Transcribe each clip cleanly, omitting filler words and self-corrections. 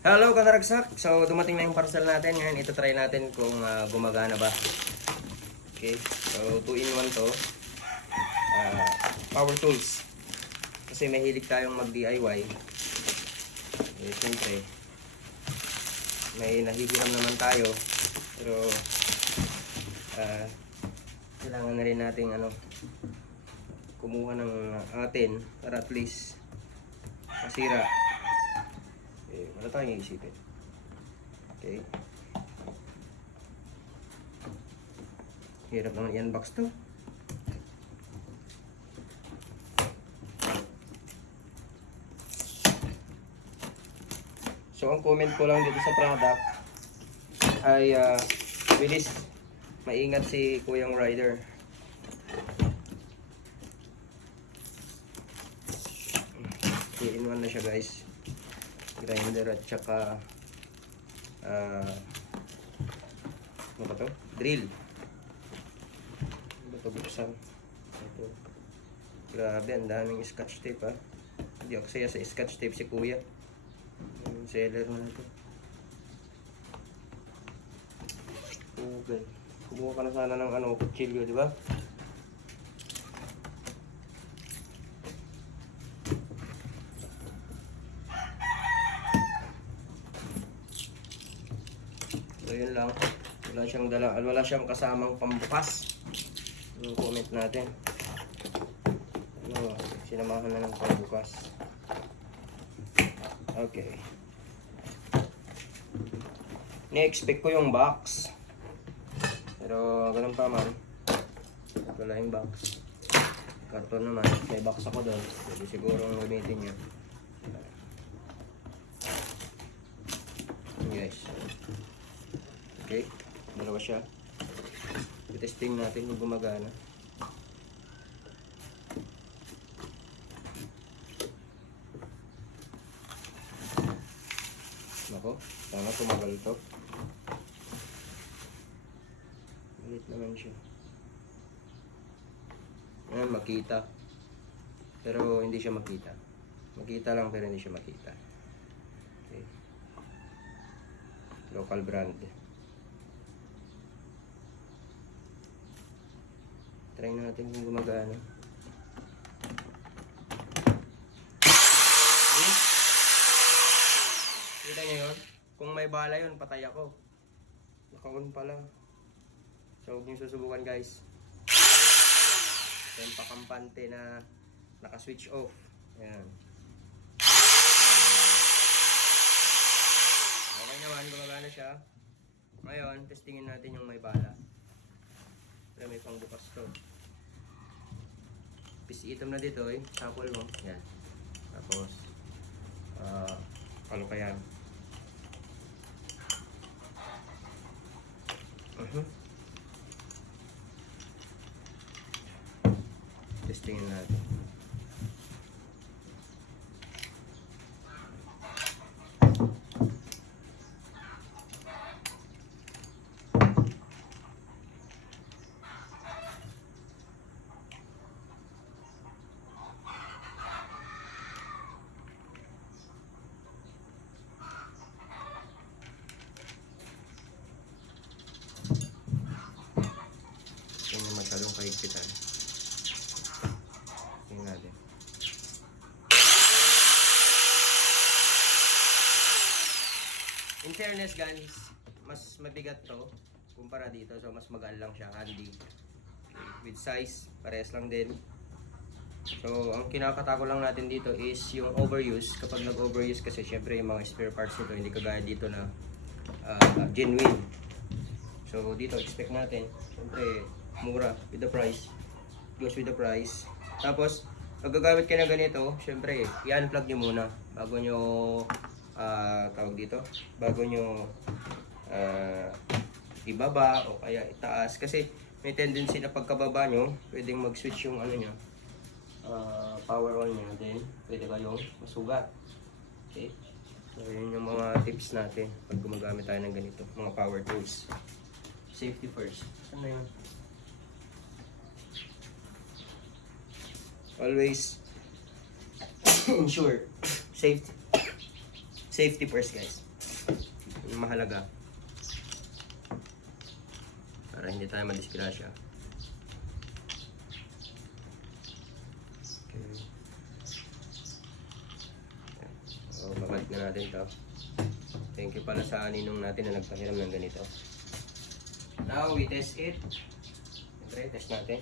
Hello kataragsak! So dumating na yung parcel natin. Ngayon ito try natin kung gumagana ba. Okay, so 2-in-1 to. Power tools. Kasi mahilig tayong mag DIY. Eh, siyempre may nahihiram naman tayo. Pero kailangan na rin nating kumuha ng atin para at least masira. Wala tayong iisipin. Okay. Hirap naman i-unbox to. So ang comment ko lang dito sa product ay bilis. Maingat si Kuyang Rider. In-1 na siya guys. Grinder at saka ano ba to? Drill. Ano ba to buksan? Ito. Grabe, ang daming scotch tape ha. Hindi ako saya sa scotch tape si kuya. Yung seller mo na to. Okay. Kumuha ka na sana ng kutsilyo, di ba? So yun lang, wala siyang kasamang pambukas. Yung comment natin. Sinamahan na ng pambukas. Okay. Ni-expect ko yung box. Pero ganun pa man. Wala yung box. Karton naman. May box ako doon. Pwede siguro gamitin nyo. Guys. Okay, dalawa siya. I-testing natin kung gumagana. Nako, sana tumagal to. Malit naman siya. Ayan, makita. Pero hindi siya makita. Makita lang pero hindi siya makita. Okay. Local brand. Try natin kung gumagana. Kita nyo yun? Kung may bala yun, patay ako. Naka-on pala. So, huwag nyo susubukan guys. Yung pakampante na naka-switch off. Ayan. Okay naman, gumagana siya. Ngayon, testingin natin yung may bala. Pero may pangbukas to. Pisiitom na dito eh. Sample mo. Yan. Tapos, palukayan. Testingin natin. Hindi masyadong kahigpitan. Tingnan natin. In fairness guys, mas mabigat to kumpara dito. So mas magaan lang siya, handy. Okay. With size, parehas lang din. So ang kinakatako lang natin dito is yung overuse. Kapag nag-overuse kasi syempre yung mga spare parts nito hindi kagaya dito na genuine. So dito expect natin syempre mura with the price. Goes with the price. Tapos pag gagamit kayo ng ganito, syempre i-unplug nyo muna bago nyo tawag dito, bago nyo ibaba o kaya itaas kasi may tendency na pagkababa nyo pwedeng mag-switch yung nyo, power on nyo, then pwede kayong masugat. Okay, so yun yung mga tips natin pag gumagamit tayo ng ganito, mga power tools. Safety first. Ano yun? Always ensure safety first guys. mahalaga. Para hindi tayo madisgrasya. Okay. So, babalik na natin to. Thank you pala sa ninong natin na nagpahiram ng ganito. Now, we test it. Siyempre, test natin.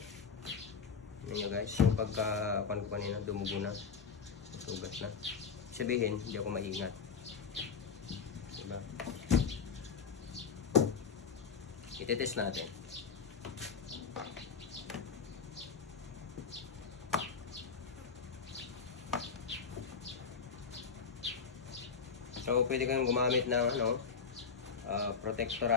Tignan nyo guys, yung pagka-pan ko kanina, dumugo na. Sugat na. Sabihin, hindi ako maingat. Diba? Itetest natin. So, pwede kayong gumamit ng protector.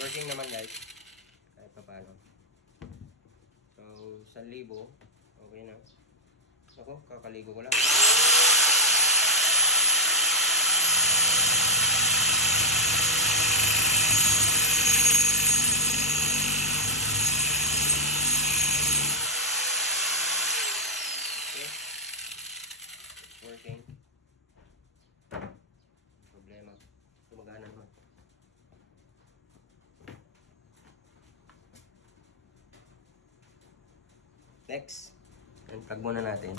Working naman guys. Kahit pa paano. So, 1,000. Okay na. Ako, kakaligo ko lang. Working. Problema. Gumagana naman. Next. Unplug muna natin.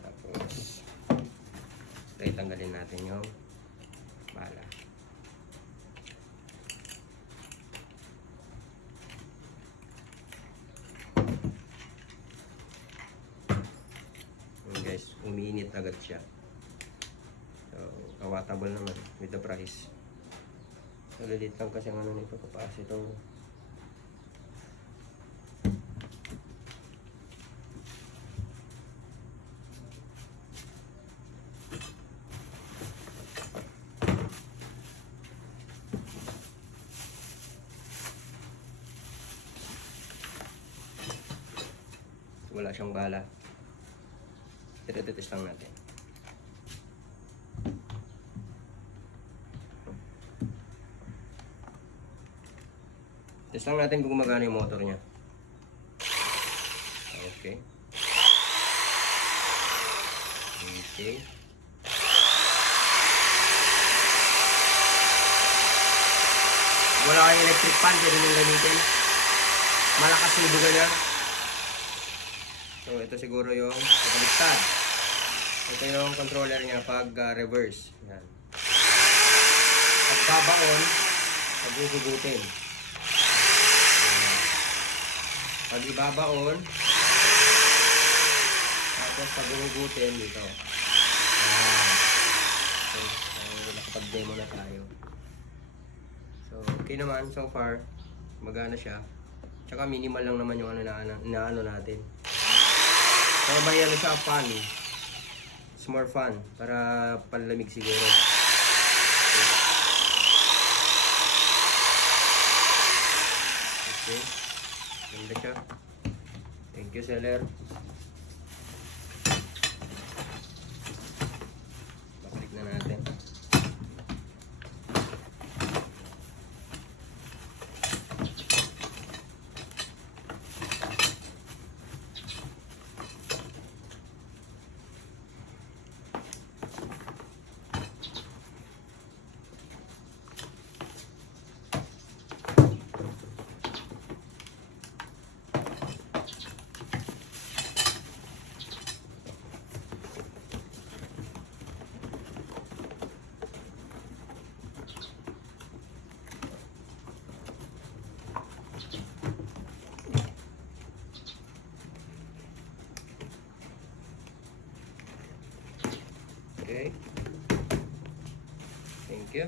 Tapos tanggalin natin yung bala. Guys, umiinit agad siya. So, awatable naman with the price. Nalilit lang kasi ang ano nito, capacitor. Wala siyang bala. Test lang natin. Test lang natin kung gumagana yung motor niya. Okay. Okay. Wala kayong electric fan, pwede nyo gamitin. Malakas yung buga niya. So, ito siguro yung nakaliktad. Ito yung controller niya pag reverse. Yan. Pag babaon, pag-uhugutin. Pag ibabaon, tapos pag-uhugutin dito. Yan. So, nakapag-demo na tayo. So, okay naman so far. Magana siya. Tsaka minimal lang naman yung ano natin. So, may ano siya, fan. It's more fun. Para panlamig siguro. Okay. Ganda siya. Thank you, seller. Baklik na natin. Okay. Thank you.